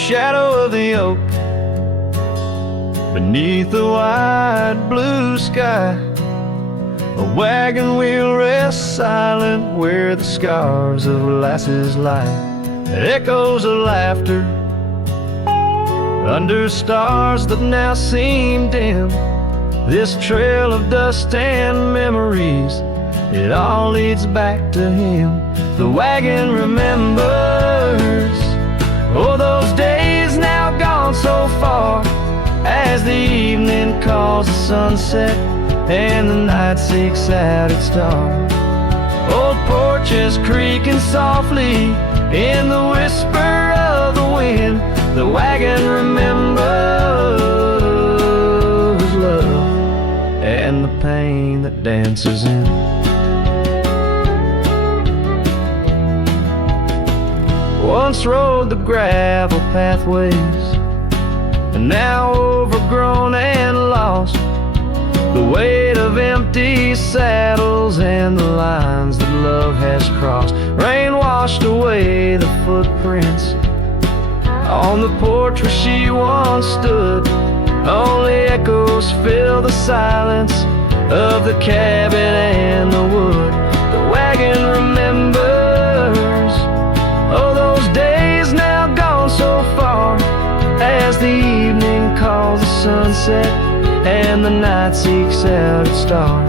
shadow of the oak, beneath the wide blue sky, a wagon wheel rests silent where the scars of lasses lie. Echoes of laughter under stars that now seem dim. This trail of dust and memories, it all leads back to him. The wagon remembers, oh, those days now gone so far, as the evening calls the sunset and the night seeks out its star. Old porches creaking softly in the whisper of the wind. The wagon remembers love and the pain that dances in. Once rode the gravel pathways, and now overgrown and lost, the weight of empty saddles and the lines that love has crossed. Rain washed away the footprints on the porch where she once stood. Only echoes fill the silence of the cabin and the wood. The wagon remembers, oh, those days now gone so far, as the evening calls the sunset and the night seeks out its star.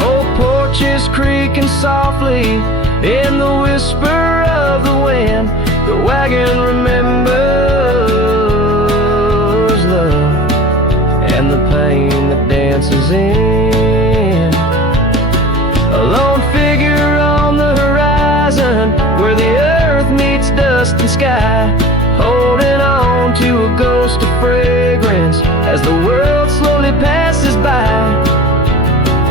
Old porches creaking softly in the whisper of the wind. The wagon remembers love and the pain that dances in. A lone figure on the horizon where the earth meets dust and sky, holding on to a ghost of fragrance as the world slowly passes by.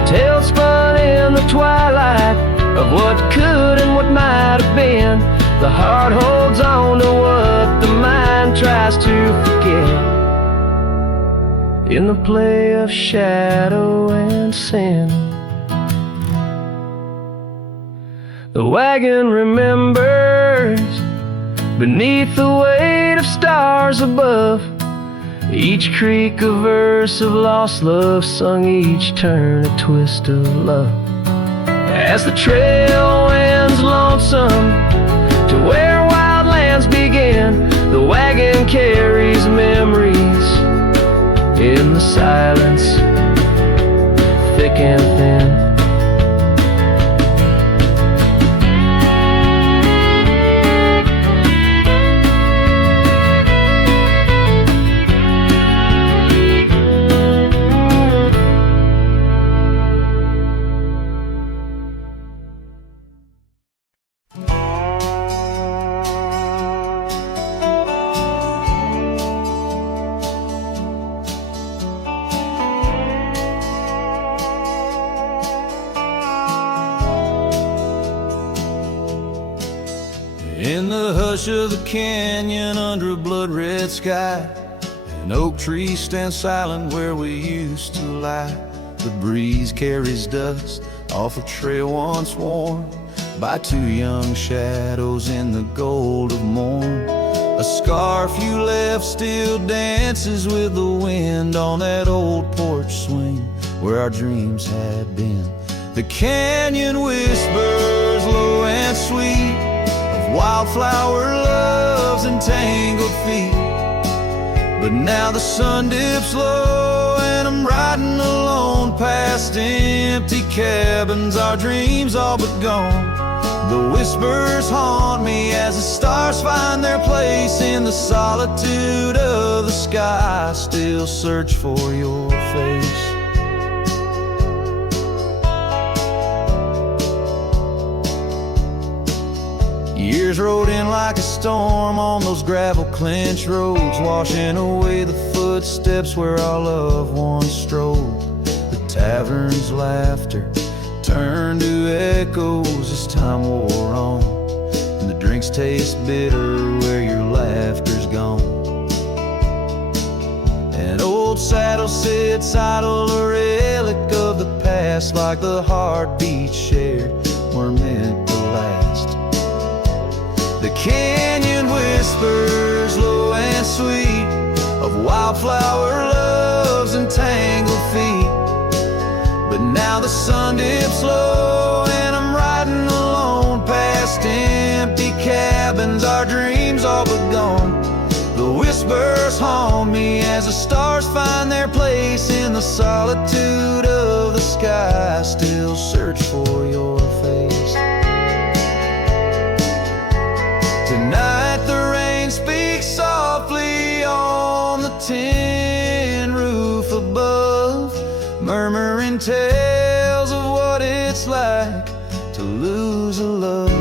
Tales spun in the twilight of what could and what might have been. The heart holds on to what the mind tries to forget, in the play of shadow and sin. The wagon remembers, beneath the weight of stars above, each creak a verse of lost love, sung each turn a twist of love. As the trail winds lonesome to where wild lands begin, the wagon carries memories in the silence, thick and thin. In the hush of the canyon under a blood-red sky, an oak tree stands silent where we used to lie. The breeze carries dust off a trail once worn by two young shadows in the gold of morn. A scarf you left still dances with the wind on that old porch swing where our dreams had been. The canyon whispers low and sweet of wildflower loves and tangled feet. But now the sun dips low and I'm riding alone past empty cabins, our dreams all but gone. The whispers haunt me as the stars find their place in the solitude of the sky. I still search for your face. Years rode in like a storm on those gravel clenched roads, washing away the footsteps where our loved ones strolled. The tavern's laughter turned to echoes as time wore on, and the drinks taste bitter where your laughter's gone. An old saddle sits idle, a relic of the past, like the heartbeats shared were meant to last. The canyon whispers low bittersweet of wildflower loves and tangled feet. But now the sun dips low and I'm riding alone past empty cabins, our dreams all but gone. The whispers haunt me as the stars find their place in the solitude of the sky. I still search for your face. Tonight the rain speaks softly on the tin roof above, murmuring tales of what it's like to lose a love.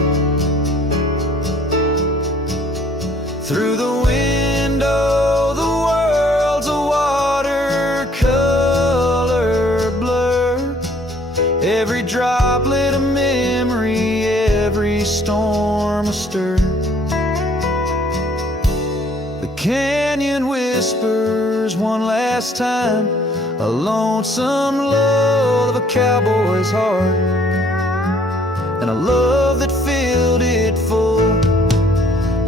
Through the window, the world's a watercolor blur. Every droplet a memory, every storm a stir. The canyon whispers one last time, a lonesome love of a cowboy's heart, and a love that filled it full.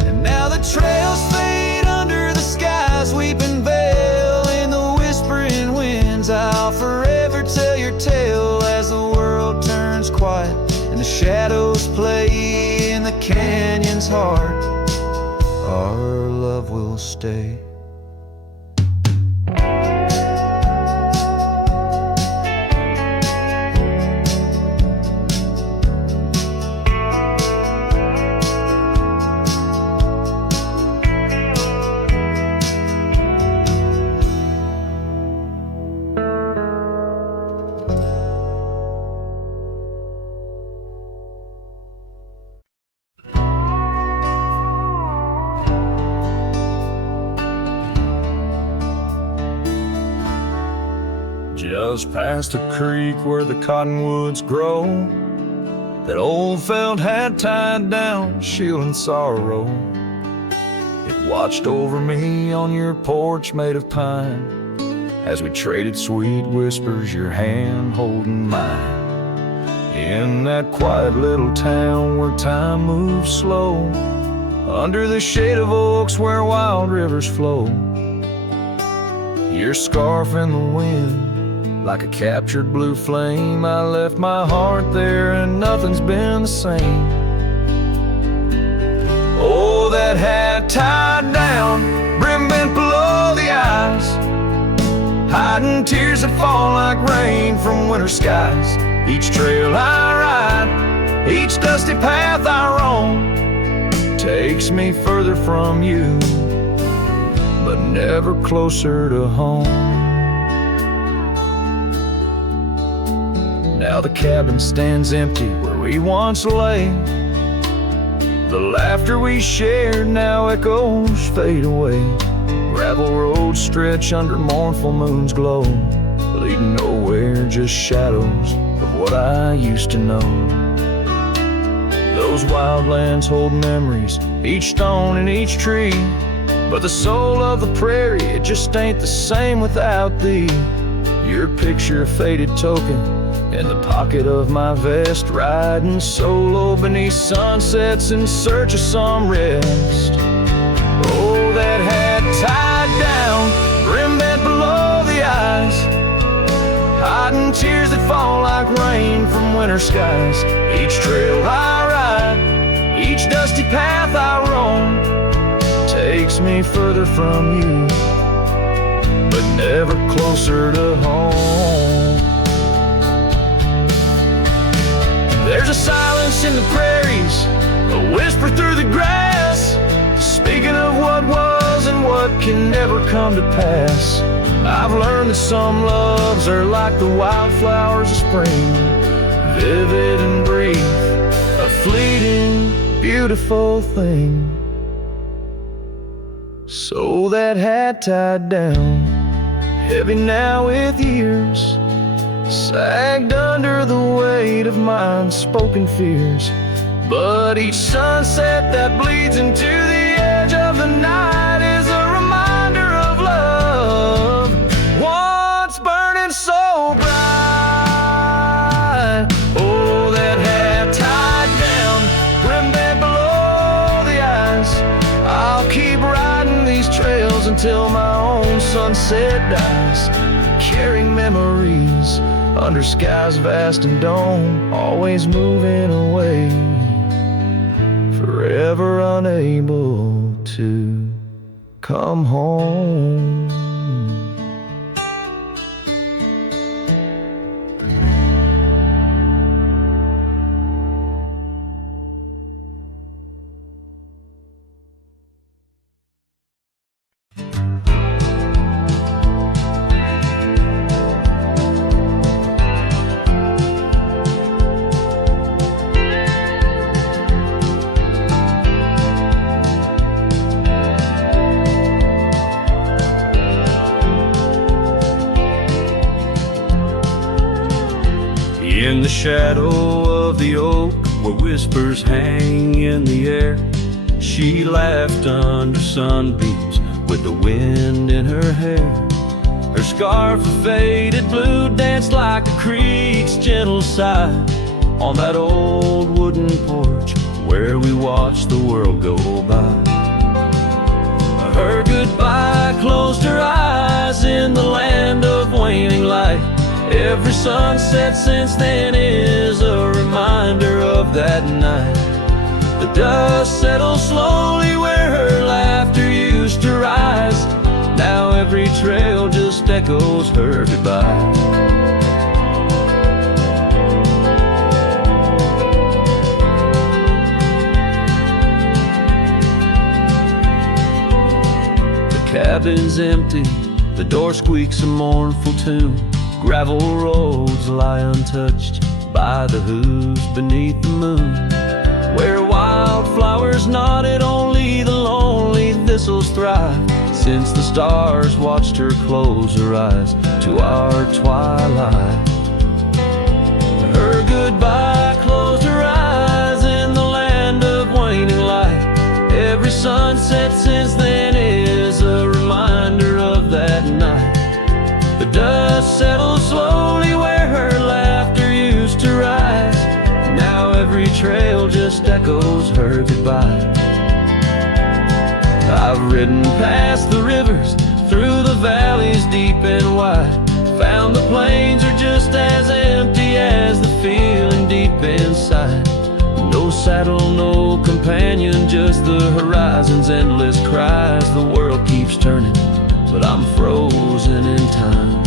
And now the trails fade under the sky's weeping veil. In the whispering winds I'll forever tell your tale as the world turns quiet and the shadows play in the canyon's heart. Our love will stay. Just past the creek where the cottonwoods grow, that old felt had tied down, shielding sorrow. It watched over me on your porch made of pine, as we traded sweet whispers, your hand holding mine. In that quiet little town where time moves slow, under the shade of oaks where wild rivers flow, your scarf in the wind like a captured blue flame. I left my heart there and nothing's been the same. Oh, that hat tied down, brim bent below the eyes, hiding tears that fall like rain from winter skies. Each trail I ride, each dusty path I roam, takes me further from you, but never closer to home. Now the cabin stands empty where we once lay. The laughter we shared now echoes fade away. Gravel roads stretch under mournful moon's glow, leading nowhere, just shadows of what I used to know. Those wildlands hold memories, each stone and each tree, but the soul of the prairie, it just ain't the same without thee. Your picture, a faded token in the pocket of my vest, riding solo beneath sunsets in search of some rest. Oh, that hat tied down, brim bent below the eyes, hiding tears that fall like rain from winter skies. Each trail I ride, each dusty path I roam, takes me further from you, but never closer to home. There's a silence in the prairies, a whisper through the grass, speaking of what was and what can never come to pass. I've learned that some loves are like the wildflowers of spring, vivid and brief, a fleeting, beautiful thing. So that hat tied down, heavy now with years, sagged under the weight of my unspoken fears. But each sunset that bleeds into the edge of the night is a reminder of love, once burning so bright. Oh, that hat tied down, brim bent below the eyes, I'll keep riding these trails sunset dies, carrying memories under skies vast and dome, always moving away, forever unable to come home. In the shadow of the oak, where whispers hang in the air, she laughed under sunbeams with the wind in her hair. Her scarf of faded blue danced like a creek's gentle sigh on that old wooden porch where we watched the world go by. Her goodbye closed her eyes in the land of waning light. Every sunset since then is a reminder of that night. The dust settles slowly where her laughter used to rise. Now every trail just echoes her goodbye. The cabin's empty, the door squeaks a mournful tune. Gravel roads lie untouched by the hooves beneath the moon. Where wildflowers nodded, only the lonely thistles thrive, since the stars watched her close her eyes to our twilight. Her goodbye closed her eyes in the land of waning light. Every sunset since then is a reminder of that night. The dust settles slowly where her laughter used to rise. Now every trail just echoes her goodbye. I've ridden past the rivers, through the valleys deep and wide, found the plains are just as empty as the feeling deep inside. No saddle, no companion, just the horizon's endless cries. The world keeps turning, but I'm frozen in time.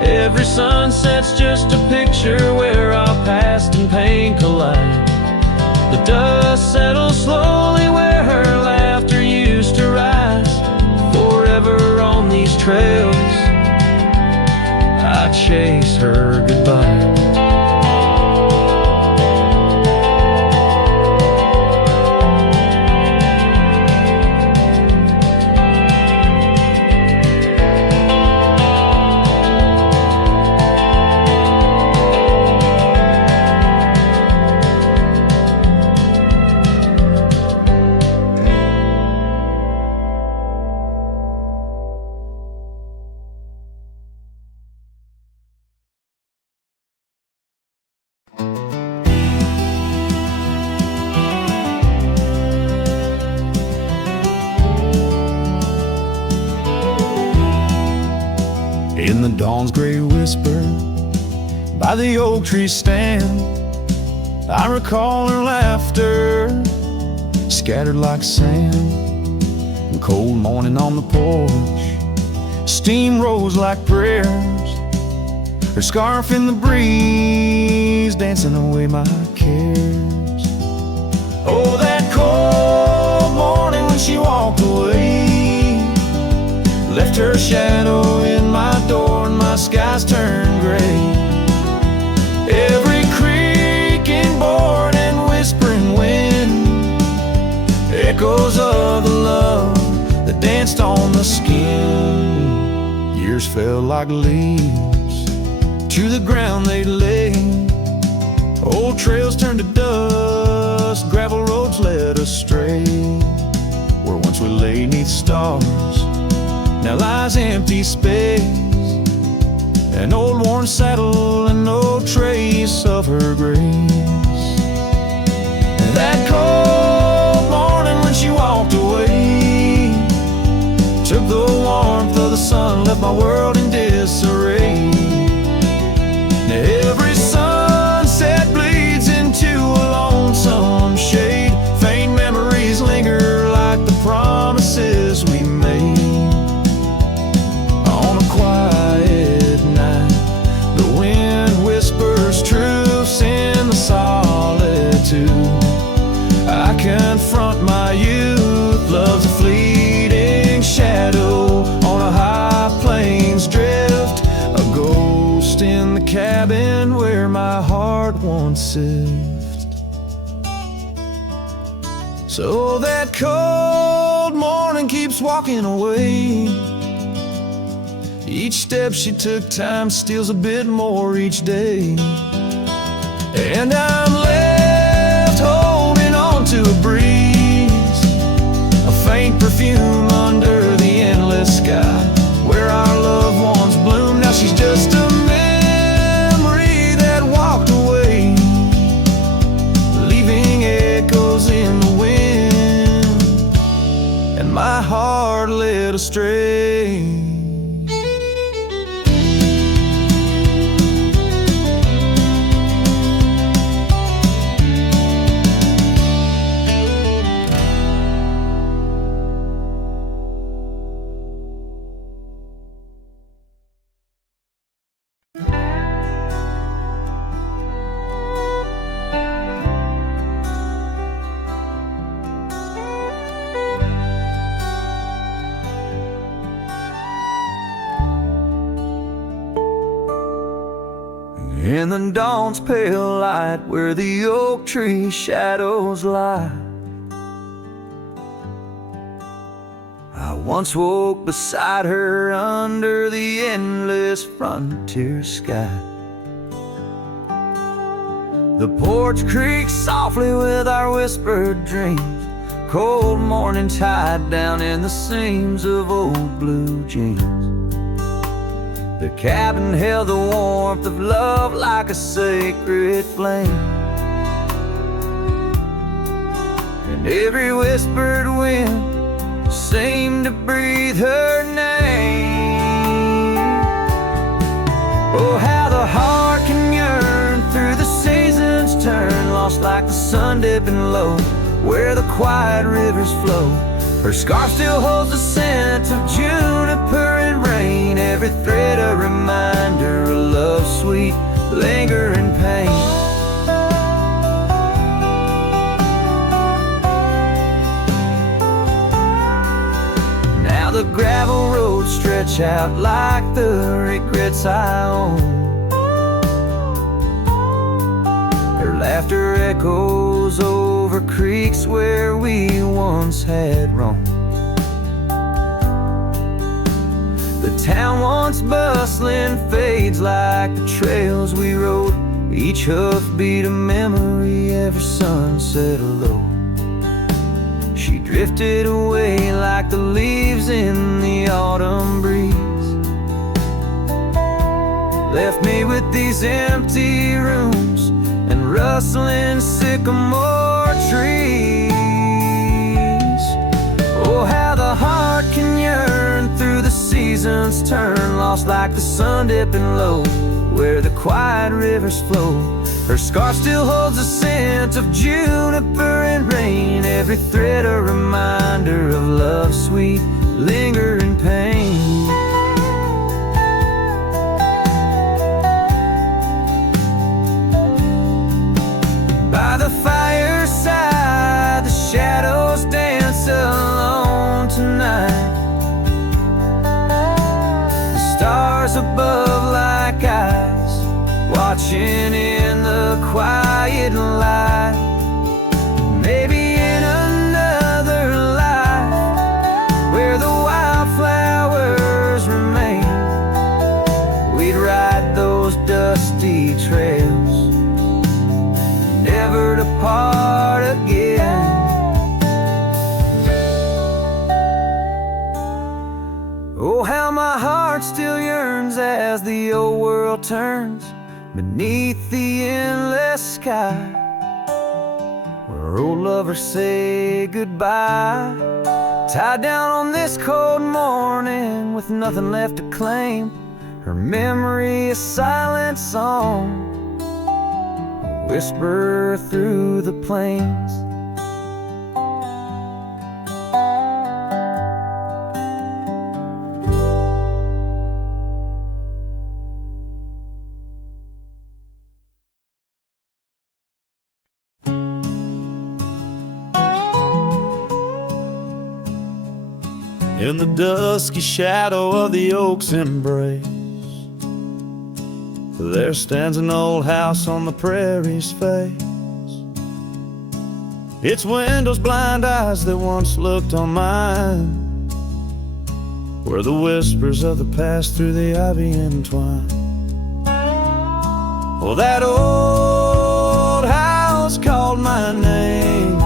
Every sunset's just a picture where our past and pain collide. The dust settles slowly where her laughter used to rise. Forever on these trails, I chase her goodbye. In the dawn's gray whisper, by the oak tree stand, I recall her laughter, scattered like sand. The cold morning on the porch, steam rose like prayers, her scarf in the breeze, dancing away my cares. Oh, that cold morning when she walked away, left her shadow in my door and my skies turned gray. Every creaking board and whispering wind, echoes of the love that danced on the skin. Years fell like leaves ground they lay. Old trails turned to dust, gravel roads led astray. Where once we lay 'neath stars, now lies empty space. An old worn saddle and no trace of her grace. That cold morning when she walked away, took the warmth of the sun, left my world in disarray. Every sunset bleeds into a lonesome shade. Faint memories linger like the promises we made. On a quiet night, the wind whispers truths in the solitude. I confront my youth, love's a fleeting shadow on a high plains drift, a ghost in the cabin where my heart once lived. So that cold morning keeps walking away. Each step she took, time steals a bit more each day. And I'm left holding on to a breeze, a faint perfume under the endless sky. Where our loved ones bloom, now she's just a memory that walked away, leaving echoes in the wind, and my heart led astray. In the dawn's pale light, where the oak tree shadows lie, I once woke beside her under the endless frontier sky. The porch creaks softly with our whispered dreams, cold morning tide down in the seams of old blue jeans. The cabin held the warmth of love like a sacred flame, and every whispered wind seemed to breathe her name. Oh, how the heart can yearn through the seasons turn, lost like the sun dipping low where the quiet rivers flow. Her scarf still holds the scent of juniper and rain, every thread a reminder of love's sweet lingering pain. Now the gravel roads stretch out like the regrets I own. Her laughter echoes over creeks where we once had roamed. The town once bustling fades like the trails we rode, each hoofbeat a memory, every sunset a low. She drifted away like the leaves in the autumn breeze, left me with these empty rooms and rustling sycamore trees. Oh, how the heart can yearn through the seasons turn, lost like the sun dipping low where the quiet rivers flow. Her scarf still holds the scent of juniper and rain, every thread a reminder of love's sweet lingering pain. By the fireside, the shadows dance alone tonight. The stars above like eyes, watching in the quiet light. Maybe in another life, where the wildflowers remain, we'd ride those dusty dusty trails, never to part again. Oh, how my heart still yearns as the old world turns beneath the endless sky, where old lovers say goodbye, tied down on this cold morning with nothing left to claim. Her memory a silent song, a whisper through the plains. In the dusky shadow of the oak's embrace, there stands an old house on the prairie's face. Its windows blind eyes that once looked on mine, where the whispers of the past through the ivy entwine. Oh, that old house called my name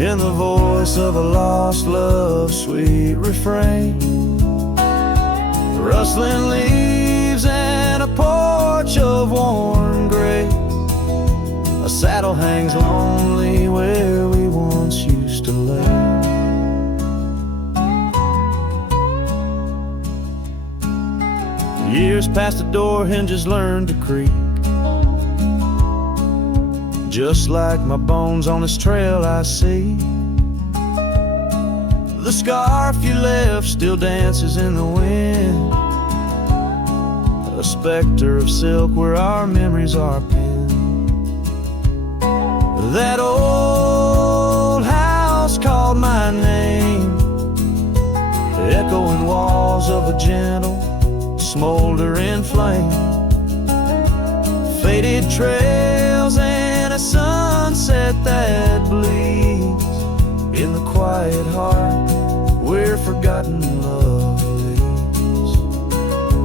in the voice of a lost love's sweet refrain. Rustling leaves and a porch of worn gray, a saddle hangs lonely where we once used to lay. Years past the door hinges learned to creak, just like my bones on this trail I see. The scarf you left still dances in the wind, a specter of silk where our memories are pinned. That old house called my name, echoing walls of a gentle, smoldering flame. Faded trails and a sunset that bleeds in the quiet heart where forgotten love leads.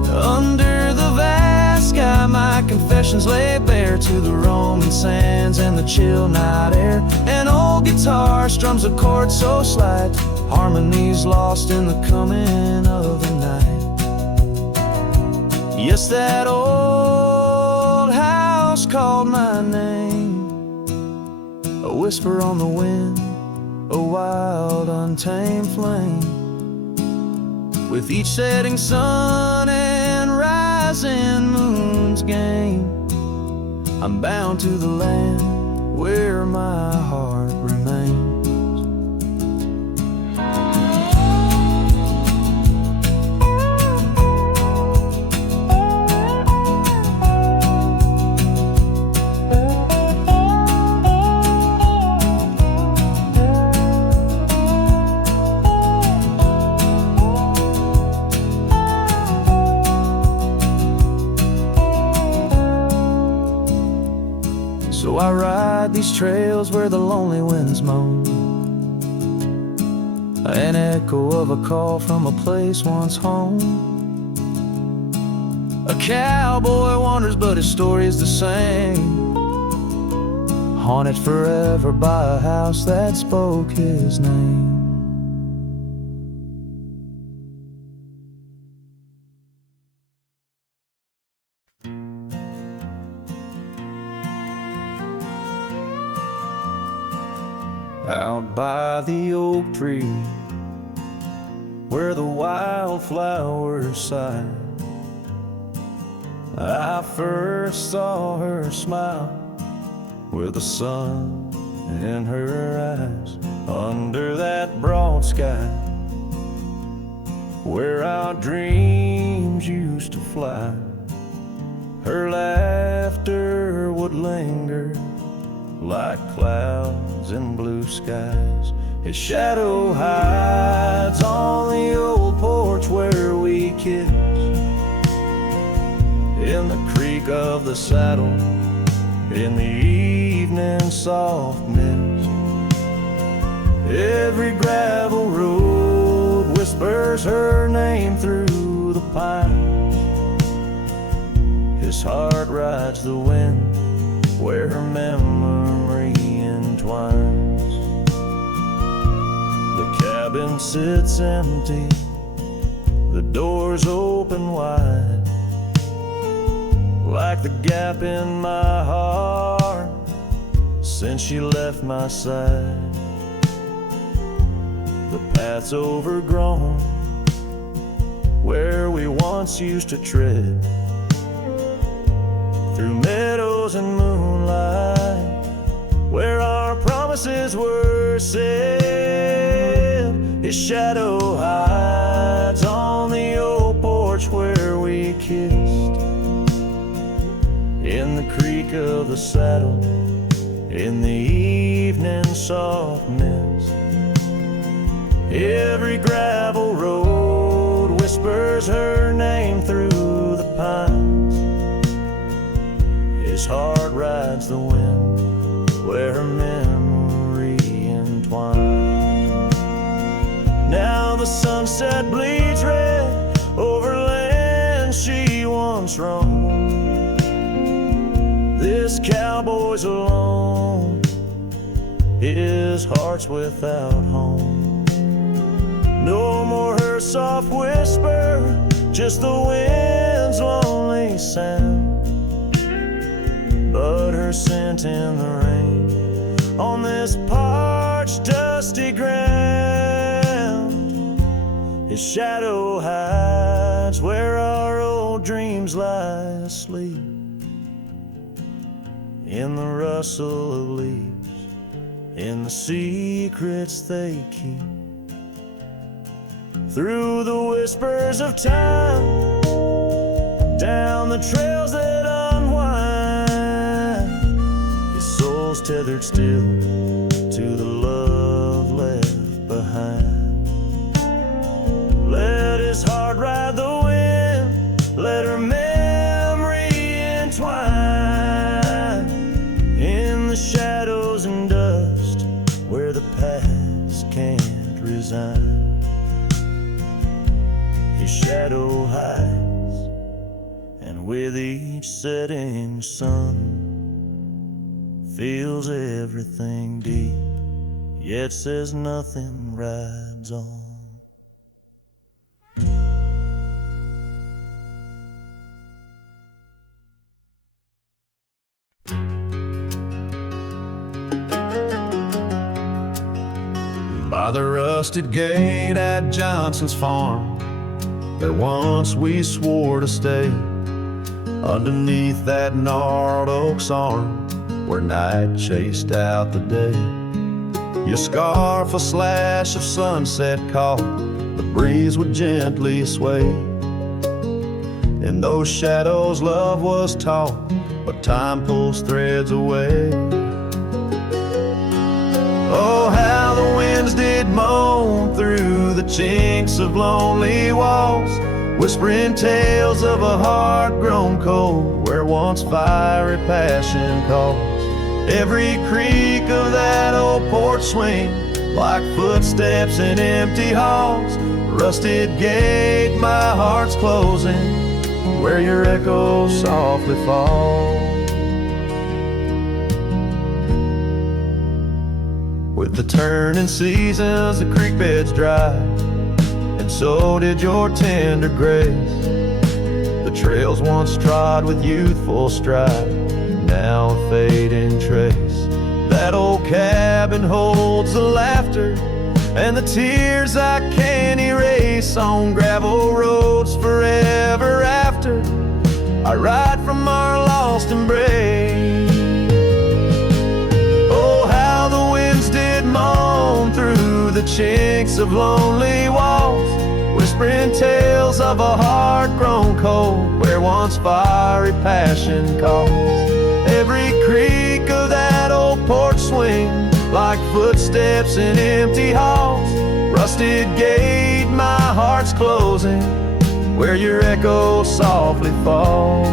Under the vast sky my confessions lay bare to the Roman sands and the chill night air. An old guitar strums a chord so slight, harmonies lost in the coming of the night. Yes, that old house called my name, a whisper on the wind, a wild untamed flame. With each setting sun and rising moon's game, I'm bound to the land where my heart remains. So I ride these trails where the lonely winds moan, an echo of a call from a place once home. A cowboy wanders but his story is the same, haunted forever by a house that spoke his name. Out by the oak tree, where the wildflowers sigh, I first saw her smile with the sun in her eyes. Under that broad sky, where our dreams used to fly, her laughter would linger like clouds in blue skies. His shadow hides on the old porch where we kissed, in the creak of the saddle, in the evening soft mist. Every gravel road whispers her name through the pines, His heart rides the wind where her memory entwines. The cabin sits empty, the doors open wide, like the gap in my heart since she left my side. The path's overgrown where we once used to tread, through meadows and moonlight where our promises were said. His shadow hides on the old porch where we kissed, in the creak of the saddle, in the evening soft mist. Every gravel road whispers her name through the pines. His heart rides the wind where her memory entwines. Now the sunset bleeds red over land she once roamed. This cowboy's alone, his heart's without home. No more her soft whisper, just the wind's lonely sound, but her scent in the rain on this parched, dusty ground. His shadow hides where our old dreams lie asleep, in the rustle of leaves, in the secrets they keep. Through the whispers of time, down the trails that unwind, his soul's tethered still to the love left behind. Let his heart ride the wind, let her memory entwine, in the shadows and dust where the past can't resign. His shadow hides, and with each setting sun, feels everything deep, yet says nothing, rides on. By the rusted gate at Johnson's farm, there once we swore to stay, underneath that gnarled oak's arm, where night chased out the day. Your scarf a slash of sunset caught, the breeze would gently sway. In those shadows love was taught, but time pulls threads away. Oh, how the winds did moan through the chinks of lonely walls, whispering tales of a heart grown cold where once fiery passion calls. Every creak of that old porch swing, like footsteps in empty halls. Rusted gate, my heart's closing, where your echo softly falls. With the turning seasons, the creek beds dry, and so did your tender grace. The trails once trod with youthful stride, now a fading trace. That old cabin holds the laughter and the tears I can't erase. On gravel roads forever after, I ride from our lost embrace. Oh, how the winds did moan through the chinks of lonely walls, whispering tales of a heart grown cold where once fiery passion calls. Every creak of that old porch swing, like footsteps in empty halls. Rusted gate, my heart's closing, where your echo softly falls.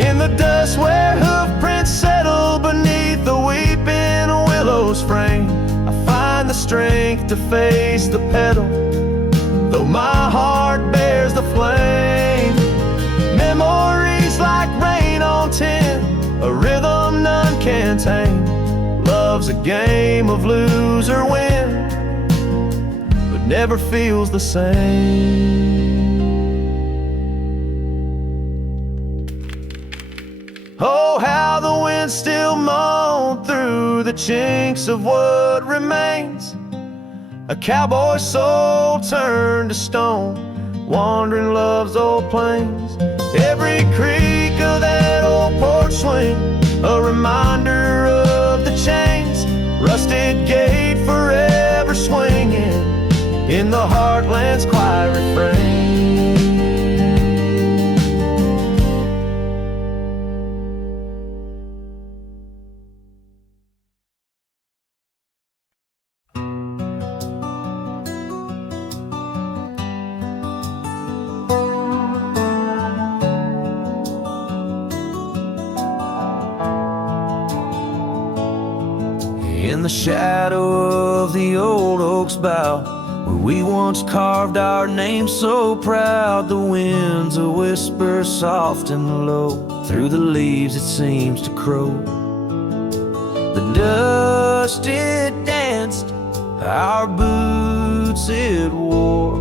In the dust where hoofprints settle beneath the weeping willow's frame, I find the strength to face the pedal, though my heart bears the flame. game of lose or win, but never feels the same. Oh, how the wind still moaned through the chinks of what remains. A cowboy soul turned to stone, wandering love's old plains. Every creak of that old porch swing, a reminder of the chains. Rusted gate forever swinging in the heartland's quiet refrain. In the shadow of the old oak's bough, where we once carved our name so proud, the wind's a whisper soft and low, through the leaves it seems to crow. The dust it danced, our boots it wore,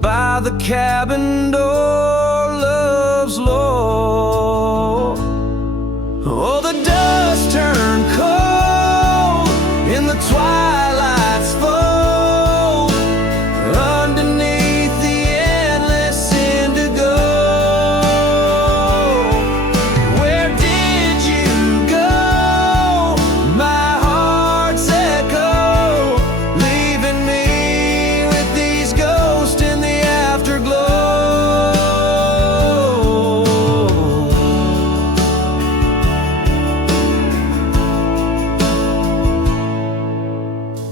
by the cabin door love's lore. Oh, the dust turned cold in the twilight's fold, underneath the endless indigo. Where did you go? My heart's echo, leaving me with these ghosts in the afterglow.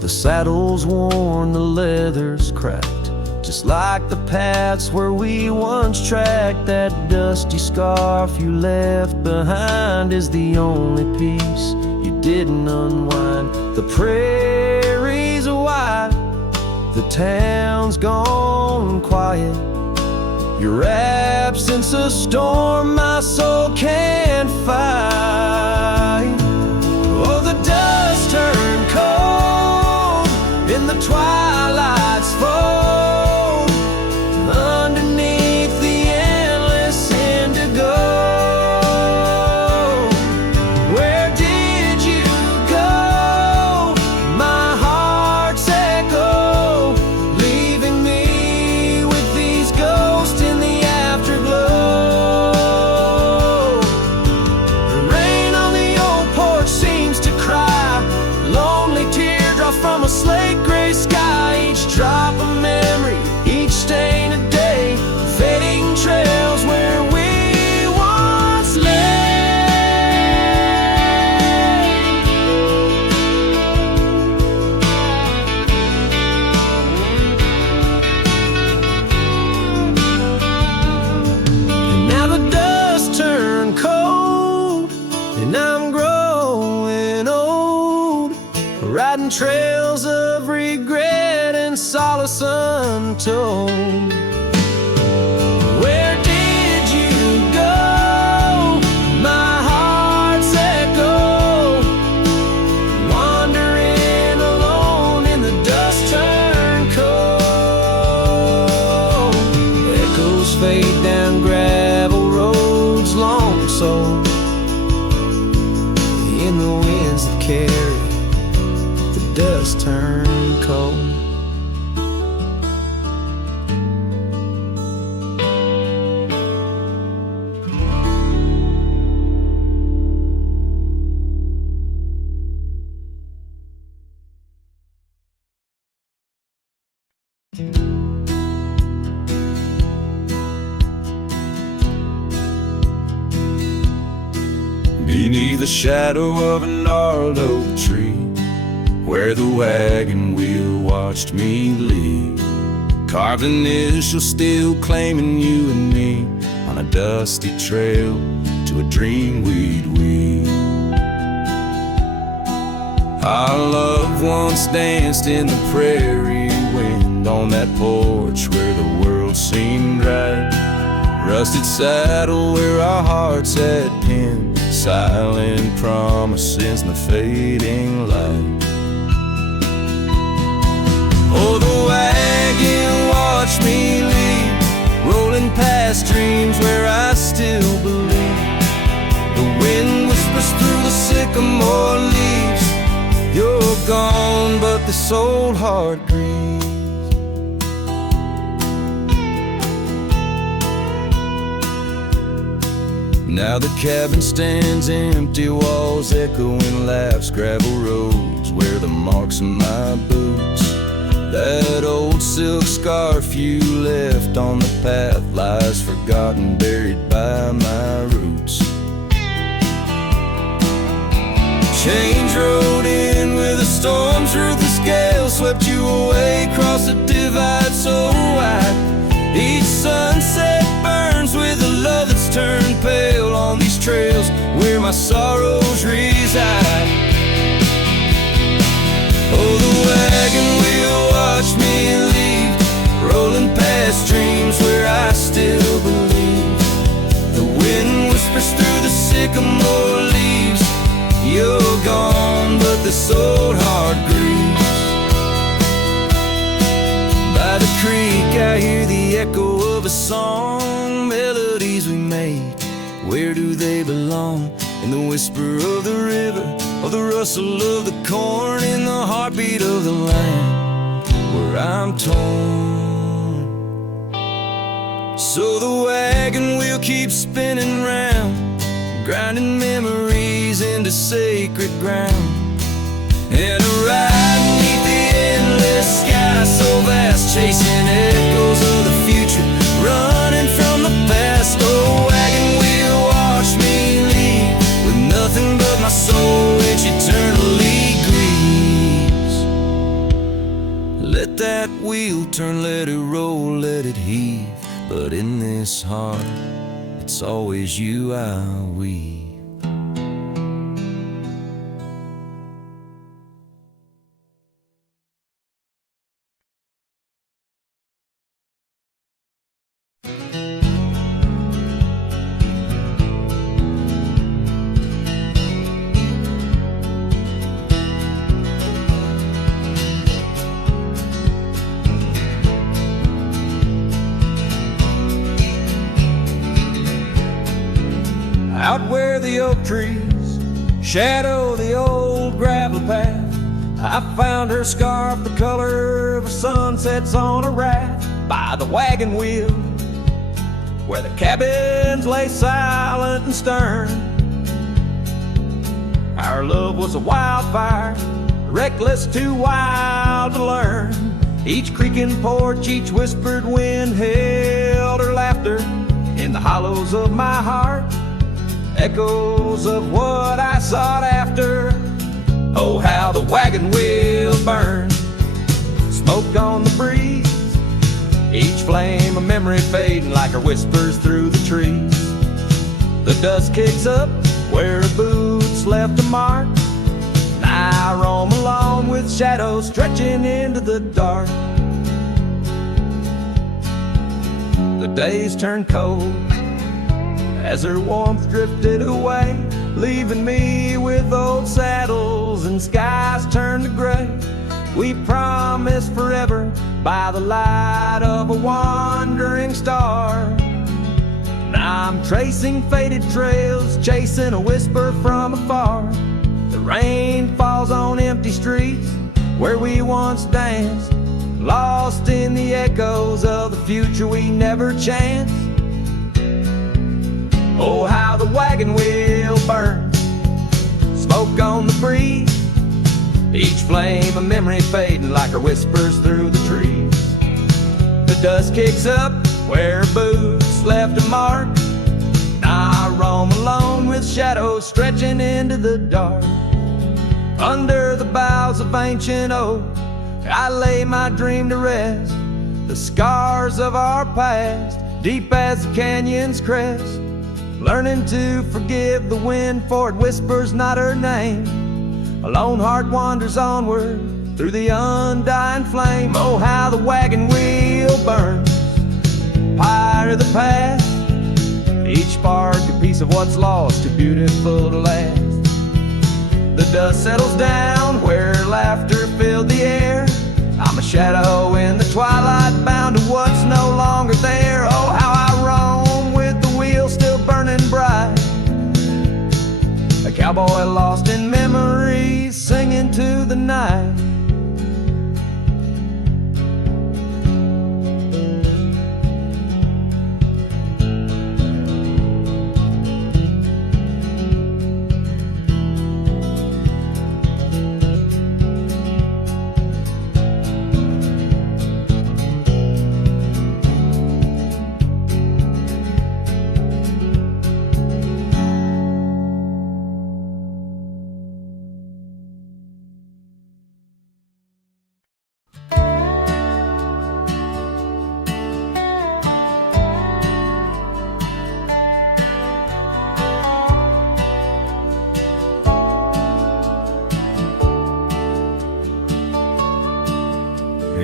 The saddle's worn, the leather's cracked, just like the paths where we once tracked. That dusty scarf you left behind is the only piece you didn't unwind. The prairie's wide, the town's gone quiet, your absence a storm my soul can't fight. Oh, the dust turned cold in the twilight's fold, underneath the endless indigo. Where did you go? My heart's echo, leaving me with these ghosts in the afterglow. The rain on the old porch seems to cry, lonely teardrop from a slate gray sky. Each drop a memory, each stain a day, fading trails where we once lay. And now the dust turned cold, and I'm growing old, riding trails of regret and solace untold. Where did you go? My heart's echo, wandering alone in the dust turned cold. Echoes fade down gravel roads long sold, in the winds that carry the dust turned cold. Beneath the shadow of a gnarled oak tree, where the wagon wheel watched me leave, carved initials still claiming you and me, on a dusty trail to a dream we'd weave. Our love once danced in the prairie wind, on that porch where the world seemed right. Rusted saddle where our hearts had pinned, silent promises in the fading light. Oh, the wagon watched me leave, rolling past dreams where I still believe. The wind whispers through the sycamore leaves, you're gone, but this old heart grieves. Now the cabin stands empty, walls echoing laughs, gravel roads where the marks of my boots. That old silk scarf you left on the path lies forgotten, buried by my roots. Change rode in with a storm's ruthless gale, swept you away across a divide so wide. Each sunset burns with a love that's turned pale on these trails where my sorrows reside. Oh, the wagon wheel watched me leave, rolling past dreams where I still believe. The wind whispers through the sycamore leaves, you're gone, but this old heart grieves. By the creek I hear the echo of a song, melodies we made, where do they belong? In the whisper of the river, or the rustle of the corn, in the heartbeat of the land where I'm torn. So the wagon wheel keeps spinning round, grinding memories into sacred ground. And a ride beneath the endless sky so vast, chasing echoes of the future, running from the past. Oh, wagon wheel watch me leave, with nothing but my soul which eternally grieves. Let that wheel turn, let it roll, let it heave, but in this heart it's always you I weave. Out where the oak trees shadow the old gravel path, I found her scarf the color of a sunsets on a raft. By the wagon wheel, where the cabins lay silent and stern, our love was a wildfire, reckless, too wild to learn. Each creaking porch, each whispered wind held her laughter. In the hollows of my heart, echoes of what I sought after. Oh, how the wagon wheel burned, smoke on the breeze, each flame a memory fading like her whispers through the trees. The dust kicks up where her boots left a mark, and I roam alone with shadows stretching into the dark. The days turn cold as her warmth drifted away, leaving me with old saddles and skies turned to gray. We promised forever by the light of a wandering star. Now I'm tracing faded trails, chasing a whisper from afar. The rain falls on empty streets where we once danced, lost in the echoes of the future we never chanced. Oh, how the wagon wheel burns, smoke on the breeze, each flame a memory fading like her whispers through the trees. The dust kicks up where her boots left a mark, now I roam alone with shadows stretching into the dark. Under the boughs of ancient oak, I lay my dream to rest, the scars of our past, deep as the canyon's crest. Learning to forgive the wind, for it whispers not her name. A lone heart wanders onward through the undying flame. Oh, how the wagon wheel burns, pyre of the past, each part a piece of what's lost, too beautiful to last. The dust settles down where laughter filled the air. I'm a shadow in the twilight, bound to what's no longer there. Oh, how I roam with the wheel still burning bright, a cowboy lost in memories, singing to the night.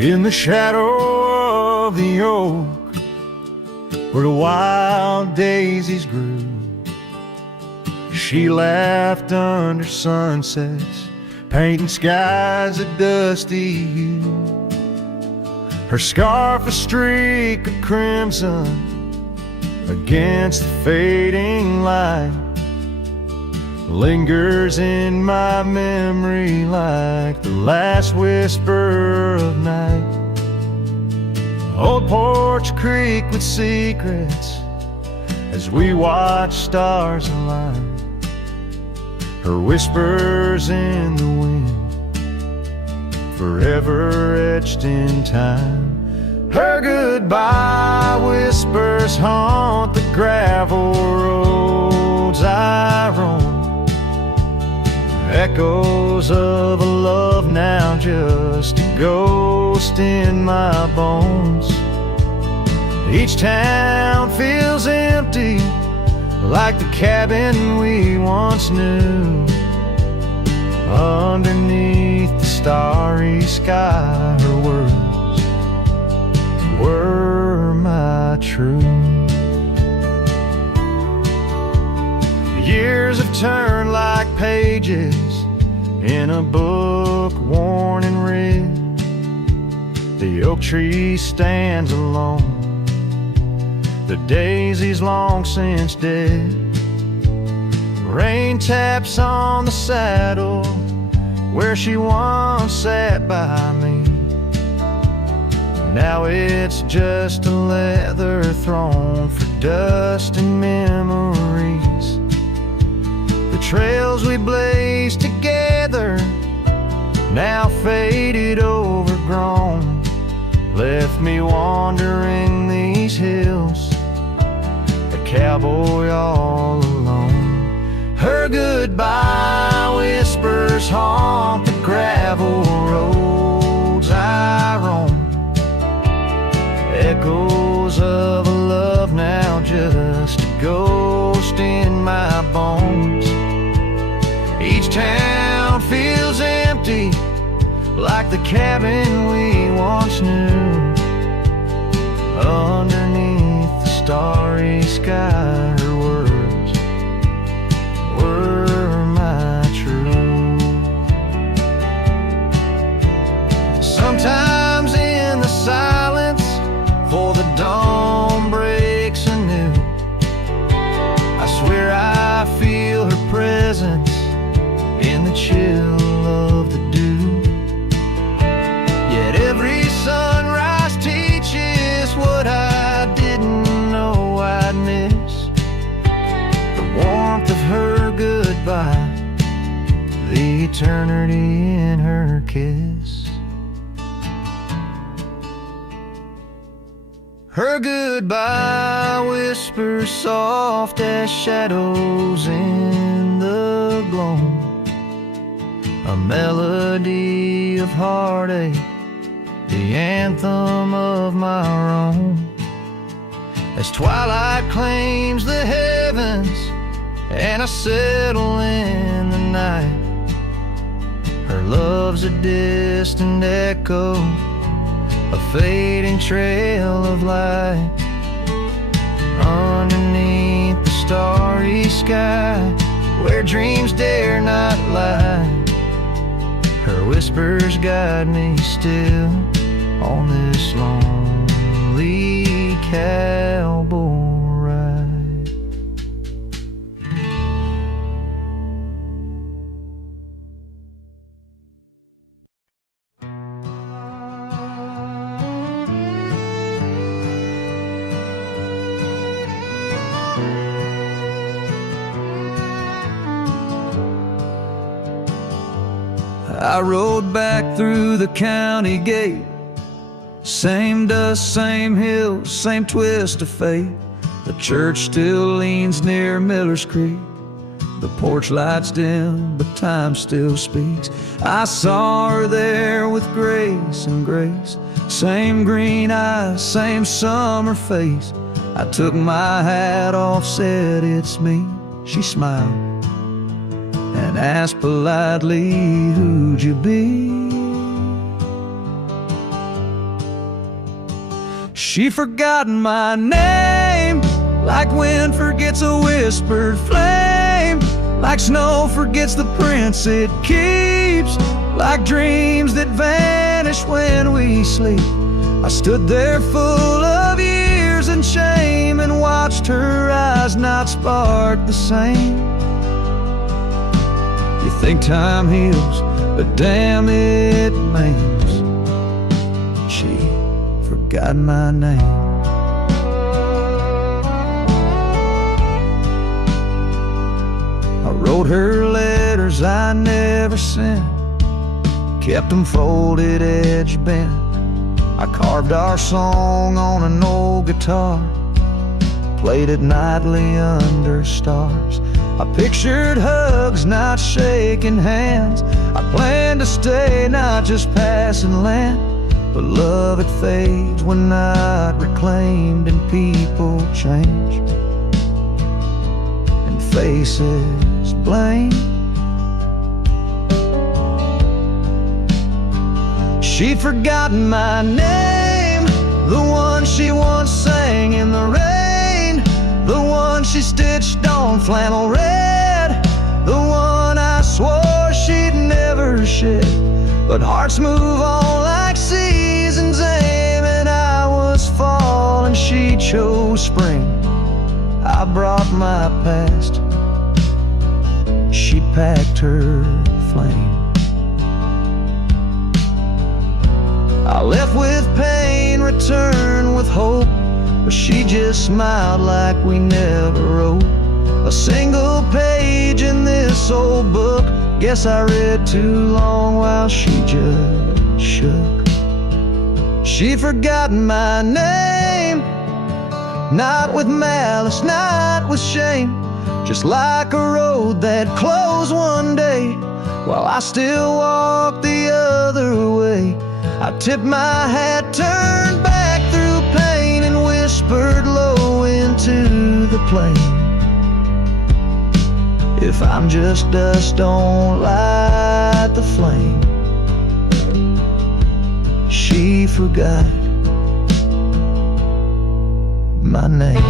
In the shadow of the oak, where the wild daisies grew, she laughed under sunsets, painting skies a dusty hue. Her scarf a streak of crimson against the fading light, lingers in my memory like the last whisper of night. Old Porch Creek with secrets as we watch stars align, her whispers in the wind forever etched in time. Her goodbye whispers haunt the gravel roads I roam, echoes of a love now just a ghost in my bones. Each town feels empty like the cabin we once knew. Underneath the starry sky, her words were my truth. Years have turned like pages in a book worn and read. The oak tree stands alone, the daisy's long since dead. Rain taps on the saddle where she once sat by me. Now it's just a leather throne for dust and memories. The trails we blazed together, now faded, overgrown, left me wandering these hills, a cowboy all alone. Her goodbye whispers haunt the gravel roads I roam, echoes of a love now just a ghost in my bones. Each town feels empty like the cabin we once knew. Underneath the starry sky, her words were my truth. Sometimes in the silence, for the dawn breaks anew, I swear I feel her presence in the chill of the dew. Yet every sunrise teaches what I didn't know I'd miss, the warmth of her goodbye, the eternity in her kiss. Her goodbye whispers soft as shadows in the gloam, a melody of heartache, the anthem of my own. As twilight claims the heavens and I settle in the night, her love's a distant echo, a fading trail of light. Underneath sky, where dreams dare not lie. Her whispers guide me still on this lonely cowboy ride. I rode back through the county gate. Same dust, same hills, same twist of fate. The church still leans near Miller's Creek. The porch lights dim, but time still speaks. I saw her there with grace and grace. Same green eyes, same summer face. I took my hat off, said it's me. She smiled and asked politely, who'd you be? She forgotten my name, like wind forgets a whispered flame, like snow forgets the prints it keeps, like dreams that vanish when we sleep. I stood there full of years and shame and watched her eyes not spark the same. You think time heals, but damn it maims. She forgot my name. I wrote her letters I never sent, kept them folded, edge bent. I carved our song on an old guitar, played it nightly under stars. I pictured hugs, not shaking hands. I planned to stay, not just passing land. But love, it fades when not reclaimed, and people change, and faces blame. She'd forgotten my name, the one she once sang in the rain, the one she stitched on flannel red, the one I swore she'd never shed. But hearts move on like seasons aim, and I was fall and she chose spring. I brought my past, she packed her flame. I left with pain, returned with hope, but she just smiled like we never wrote a single page in this old book. Guess I read too long while she just shook. She'd forgotten my name, not with malice, not with shame, just like a road that closed one day while I still walk the other way. I tipped my hat, turned back through pain, and whispered low into the plain, if I'm just dust, don't light the flame. She forgot my name.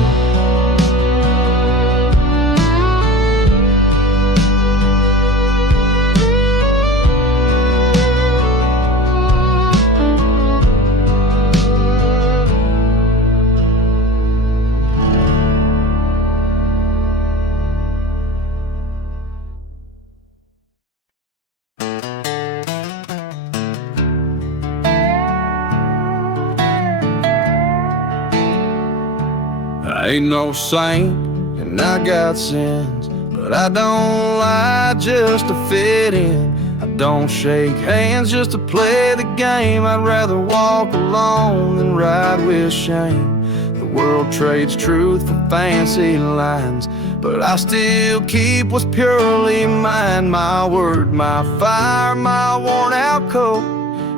I ain't no saint and I got sins, but I don't lie just to fit in. I don't shake hands just to play the game. I'd rather walk alone than ride with shame. The world trades truth for fancy lines, but I still keep what's purely mine. My word, my fire, my worn out coat,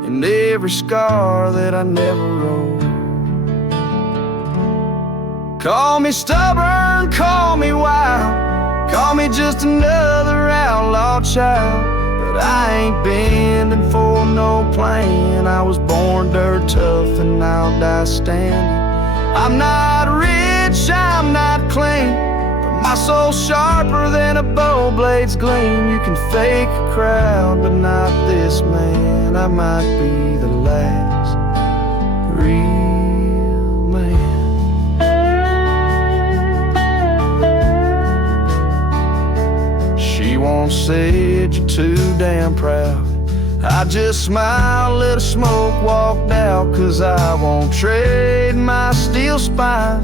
and every scar that I never wrote. Call me stubborn, call me wild, call me just another outlaw child, but I ain't bending for no plan. I was born dirt tough and I'll die standing. I'm not rich, I'm not clean, but eye so sharper than a bow blade's gleam. You can fake a crowd, but not this man. I might be the last real man. She won't say you're too damn proud. I just smile, let her smoke, walked out. Cause I won't trade my steel spine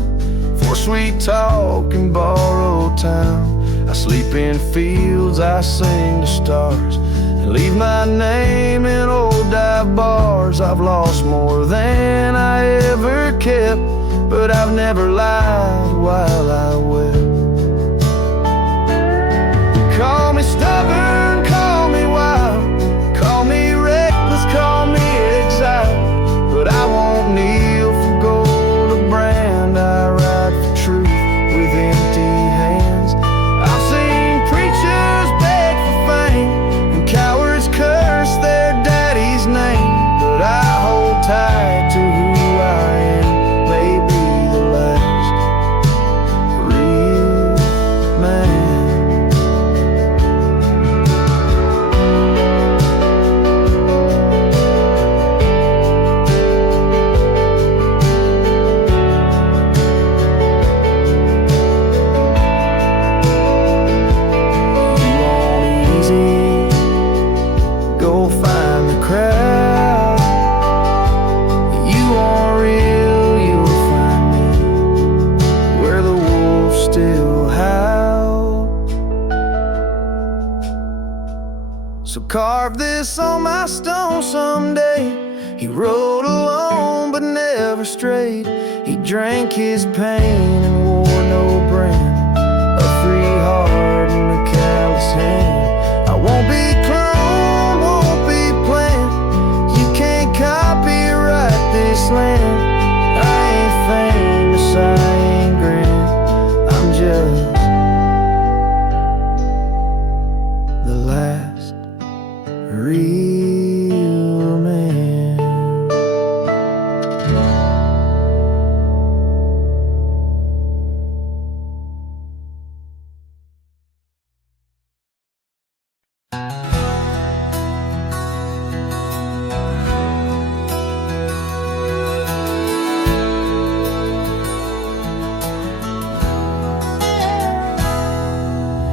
for sweet talk and borrowed time. I sleep in fields, I sing to stars, and leave my name in old dive bars. I've lost more than I ever kept, but I've never lied while I wept. Call me stubborn, call me wild, call me reckless, call me exiled, but I won't kneel for gold or brand. I ride for truth with empty hands. I've seen preachers beg for fame and cowards curse their daddy's name, but I hold tight to who I am. Maybe the last real man. So carve this on my stone someday. He rode alone but never strayed. He drank his pain and wore no brand, a free heart and a callous hand. I won't be cloned, won't be planned. You can't copyright this land. I ain't famous, I ain't grand. I'm just the last real man.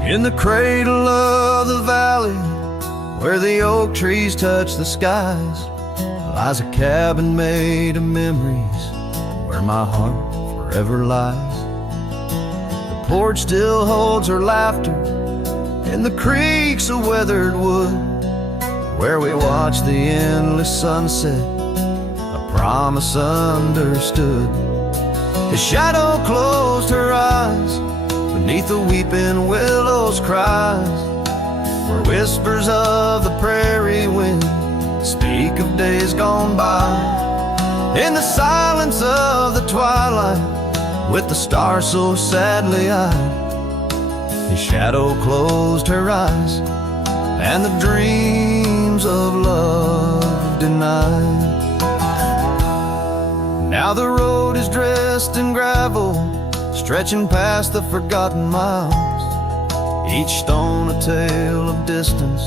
In the cradle of the valley, where the oak trees touch the skies, lies a cabin made of memories, where my heart forever lies. The porch still holds her laughter, and the creaks of weathered wood, where we watch the endless sunset, a promise understood. His shadow closed her eyes, beneath the weeping willows cries, where whispers of the prairie wind speak of days gone by. In the silence of the twilight, with the stars so sadly eyed, his shadow closed her eyes, and the dreams of love denied. Now the road is dressed in gravel, stretching past the forgotten miles, each stone a tale of distance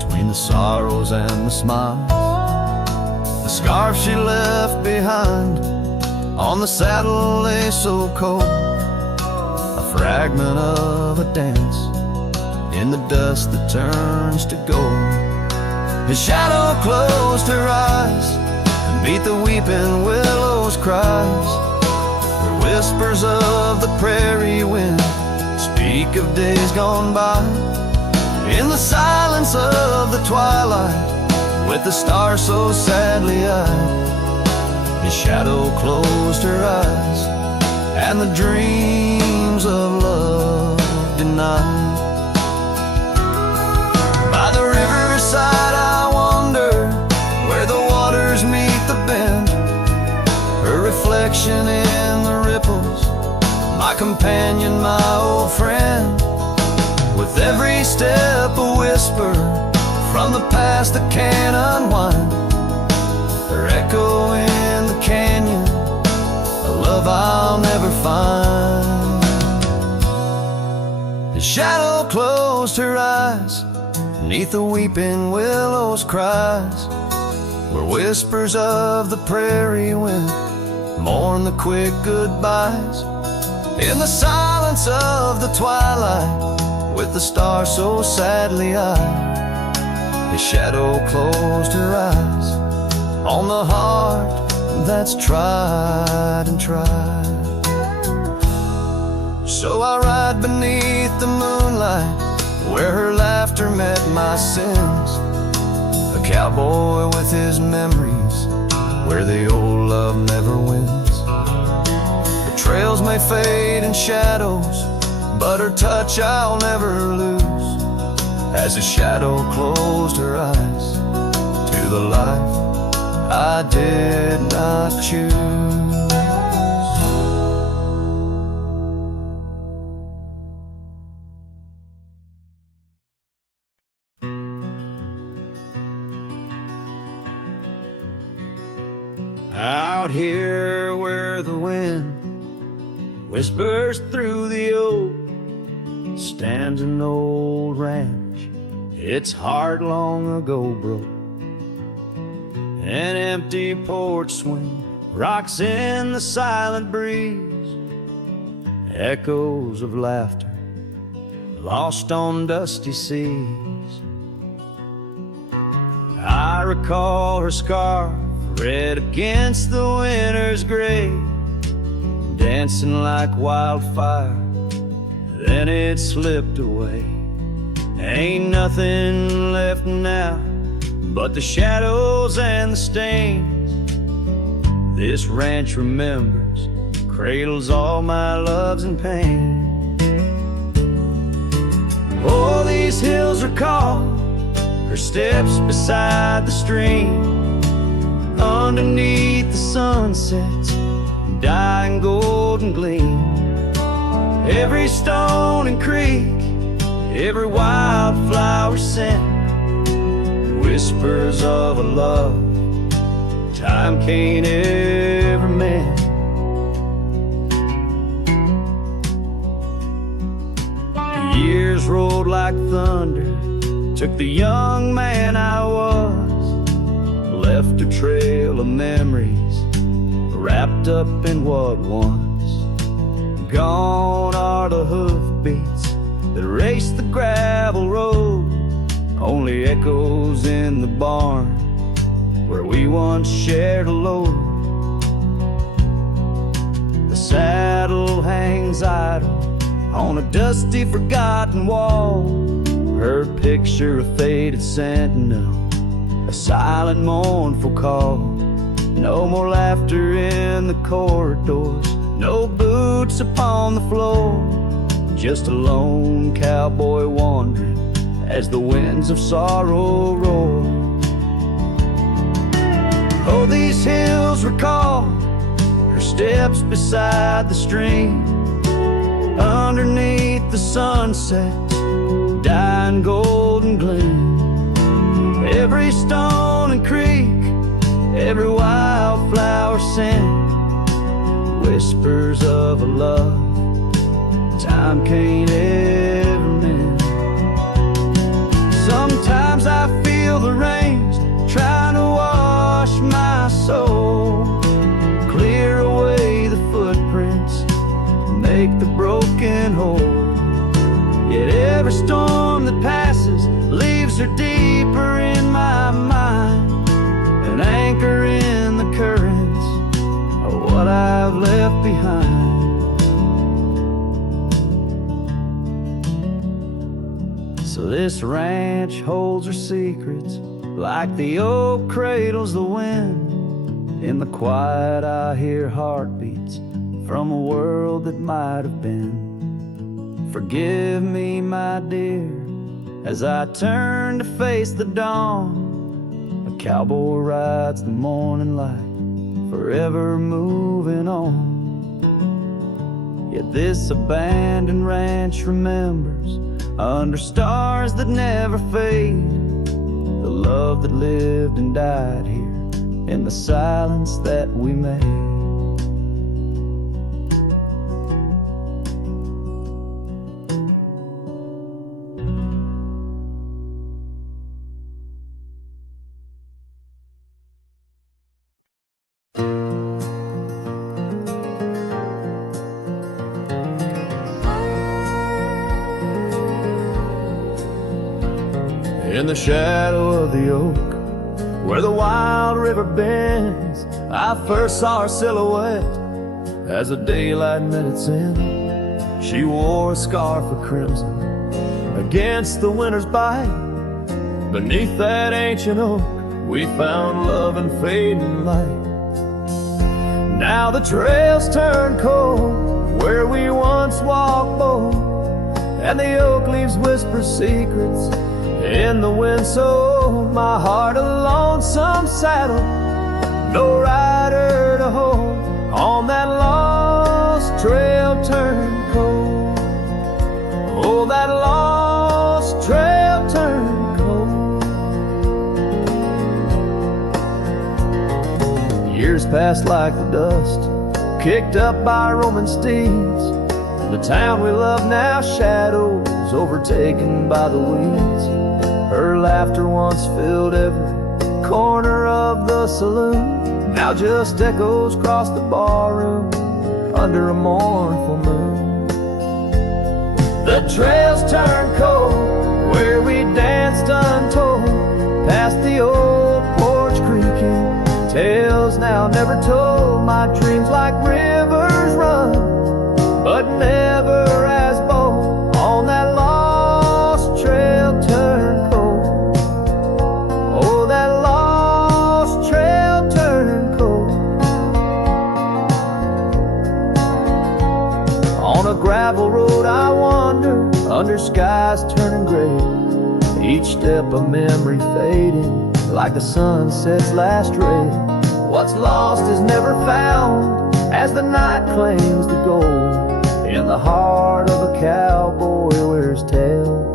between the sorrows and the smiles. The scarf she left behind on the saddle lay so cold, a fragment of a dance in the dust that turns to gold. His shadow closed her eyes, and beat the weeping willows cries, where whispers of the prairie wind speak of days gone by. In the silence of the twilight, with the stars so sadly eyed, his shadow closed her eyes, and the dreams of love denied. By the riverside I wander, where the waters meet the bend, her reflection in the ripples, my companion, my old friend. With every step a whisper from the past that can't unwind, her echo in the canyon, a love I'll never find. The shadow closed her eyes, 'neath the weeping willows cries, where whispers of the prairie wind mourn the quick goodbyes. In the silence of the twilight, with the stars so sadly eyed, the shadow closed her eyes on the heart that's tried and tried. So I ride beneath the moonlight, where her laughter met my sins, a cowboy with his memories, where the old love never wins. The trails may fade in shadows, but her touch I'll never lose, as the shadow closed her eyes to the life I did not choose. Out here where the wind whispers through the oak, stands an old ranch, its heart long ago broke. An empty porch swing rocks in the silent breeze, echoes of laughter lost on dusty seas. I recall her scarf red against the winter's gray, dancing like wildfire, then it slipped away. Ain't nothing left now but the shadows and the stains. This ranch remembers, cradles all my loves and pain. Oh, these hills recall her steps beside the stream, underneath the sunset's dying golden gleam. Every stone and creek, every wildflower scent, whispers of a love time can't ever mend. The years rolled like thunder, took the young man I was, left a trail of memories wrapped up in what once. Gone are the hoofbeats that raced the gravel road, only echoes in the barn where we once shared a load. The saddle hangs idle on a dusty forgotten wall, her picture a faded sentinel, a silent mournful call. No more laughter in the corridors, no boots upon the floor, just a lone cowboy wandering as the winds of sorrow roar. Oh, these hills recall her steps beside the stream, underneath the sunset's dying golden gleam. Every stone and creek, every wildflower scent, whispers of a love time can't ever mend. Sometimes I feel the rains trying to wash my soul, clear away the footprints, make the broken whole. Yet every storm that passes leaves her deeper in my mind, an anchor in the currents of what I've left behind. So this ranch holds her secrets, like the oak cradles the wind. In the quiet I hear heartbeats from a world that might have been. Forgive me, my dear, as I turn to face the dawn. A cowboy rides the morning light, forever moving on. Yet this abandoned ranch remembers, under stars that never fade, the love that lived and died here in the silence that we made. In the shadow of the oak, where the wild river bends, I first saw her silhouette as the daylight met its end. She wore a scarf of crimson against the winter's bite. Beneath that ancient oak, we found love and fading light. Now the trails turn cold where we once walked bold, and the oak leaves whisper secrets in the wind. So my heart a lonesome saddle, no rider to hold, on that lost trail turned cold. Oh, that lost trail turned cold. Years passed like the dust kicked up by Roman steeds. The town we love now shadows overtaken by the weeds. Her laughter once filled every corner of the saloon, now just echoes across the barroom under a mournful moon. The trails turn cold where we danced untold, past the old porch creaking, tales now never told. My dreams like rivers run, but never as bold, on that lost trail turned cold. Oh, that lost trail turned cold. On a gravel road I wander, under skies turning gray, each step a memory fading like the sunset's last ray. What's lost is never found as the night claims the gold. In the heart of a cowboy where his tale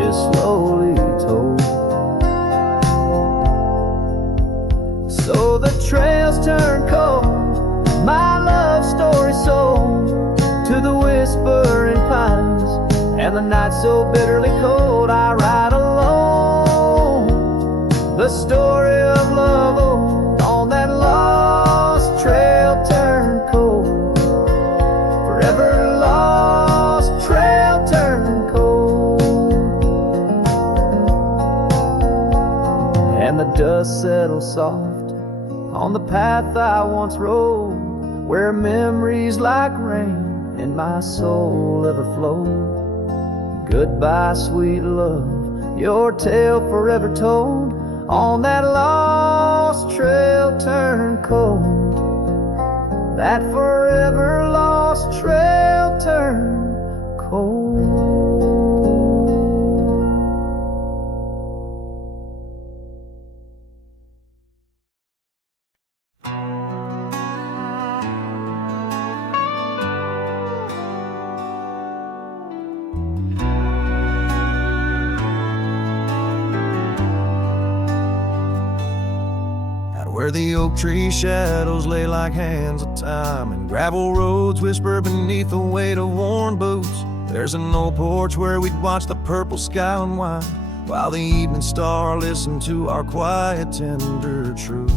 is slowly told. So the trails turn cold, my love story sold to the whispering pines, and the night so bitterly cold. I ride alone, the story of love old, on that lost trail turned cold. Forever lost trail turned cold. And the dust settles soft on the path I once rode, where memories like rain in my soul ever flow. Goodbye, sweet love, your tale forever told, on that lost trail turned cold. That forever lost trail turned cold. Where the oak tree shadows lay like hands of time, and gravel roads whisper beneath the weight of worn boots, there's an old porch where we'd watch the purple sky unwind, while the evening star listened to our quiet, tender truths.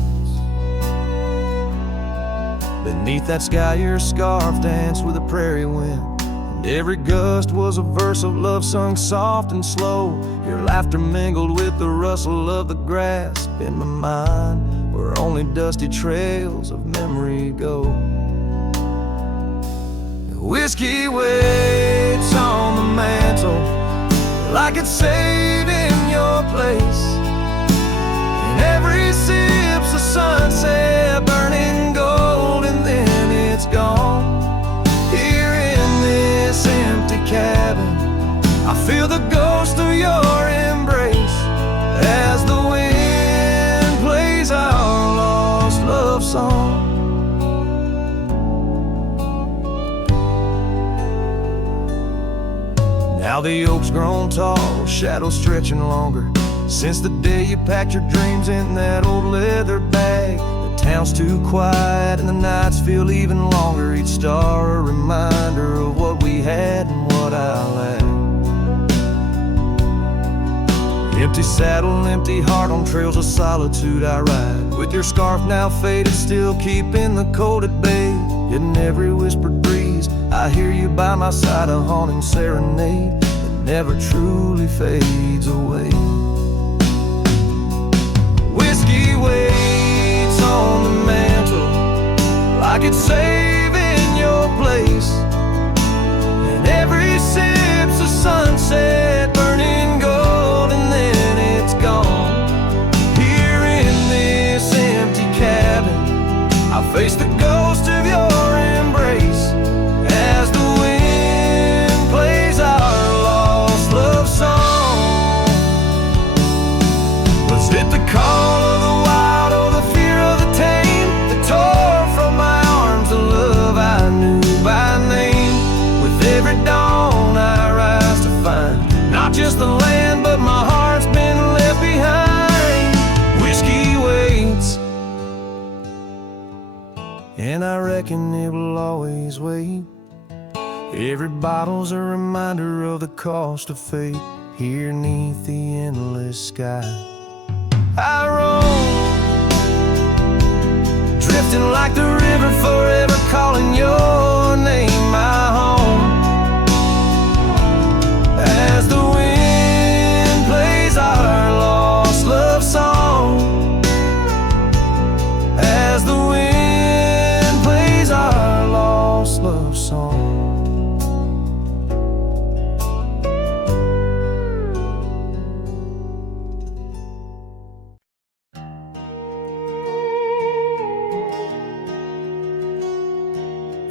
Beneath that sky your scarf danced with the prairie wind, and every gust was a verse of love sung soft and slow. Your laughter mingled with the rustle of the grass in my mind, where only dusty trails of memory go. Whiskey waits on the mantle like it's saved in your place, and every sip's a sunset burning gold, and then it's gone. Here in this empty cabin I feel the ghost of your embrace as the wind plays our lost love song. Now the oak's grown tall, shadows stretching longer, since the day you packed your dreams in that old leather bag. The town's too quiet and the nights feel even longer, each star a reminder of what we had and what I lacked. Empty saddle, empty heart, on trails of solitude I ride, with your scarf now faded, still keeping the cold at bay. Yet in every whispered breeze I hear you by my side, a haunting serenade that never truly fades away. Whiskey waits on the mantle like it's saving your place, and every sip's a sunset burning gold, and then it's gone. Here in this empty cabin, I face the ghost of your embrace as the wind plays our lost love song. Was it the call of the wild or the fear of the tame that tore from my arms the love I knew by name? With every dawn I rise to find not just the land, but my heart's been left behind. Whiskey waits, and I reckon it will always wait. Every bottle's a reminder of the cost of fate. Here 'neath the endless sky I roam, drifting like the river, forever calling your name my home. As the wind plays our lost love song, as the wind plays our lost love song.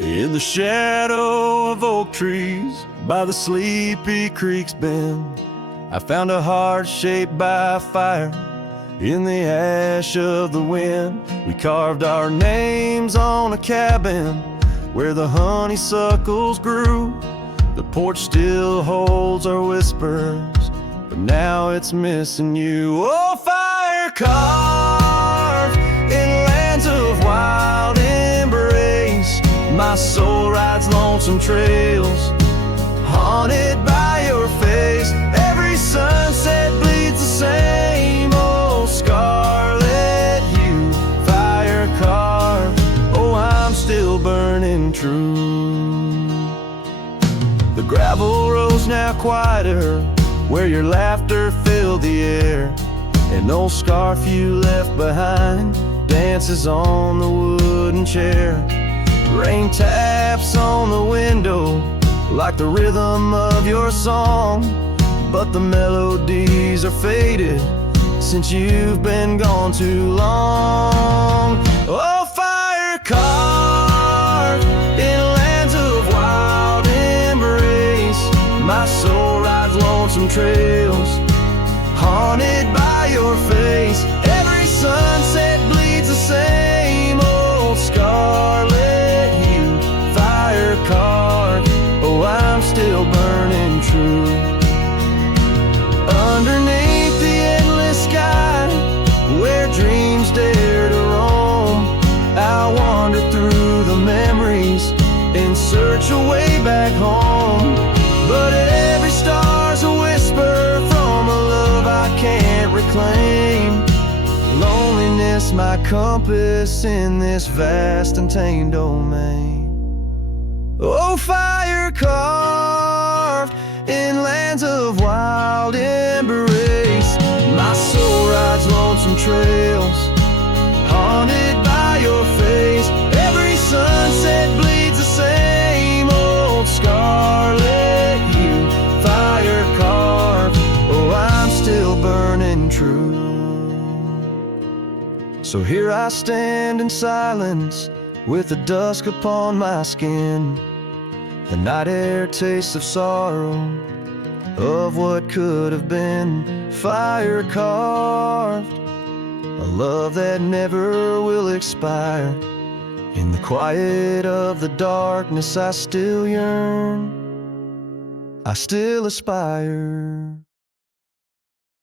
In the shadow of oak trees by the sleepy creek's bend, I found a heart shaped by fire in the ash of the wind. We carved our names on a cabin where the honeysuckles grew. The porch still holds our whispers, but now it's missing you. Oh, fire carved in lands of wild embrace, my soul rides lonesome trails, haunted by your face. Every sunset bleeds the same old scarlet hue, fire carved. Oh, I'm still burning true. The gravel road's now quieter, where your laughter filled the air. An old scarf you left behind dances on the wooden chair. Rain taps on the window like the rhythm of your song, but the melodies are faded since you've been gone too long. Oh, fire carved in lands of wild embrace, my soul rides lonesome trails, haunted by your face. Every sunset bleeds the same old scarlet hue, fire carved. Oh, I'm still burning true. Underneath the endless sky, where dreams dare to roam, I wander through the memories in search of way back home. But every star's a whisper from a love I can't reclaim. Loneliness my compass in this vast and tamed domain. Oh, fire carved in lands of wild embrace, my soul rides lonesome trails, haunted by your face. Every sunset bleeds the same old scarlet hue, fire carved. Oh, I'm still burning true. So here I stand in silence, with the dusk upon my skin. The night air tastes of sorrow, of what could have been. Fire carved, a love that never will expire. In the quiet of the darkness I still yearn, I still aspire.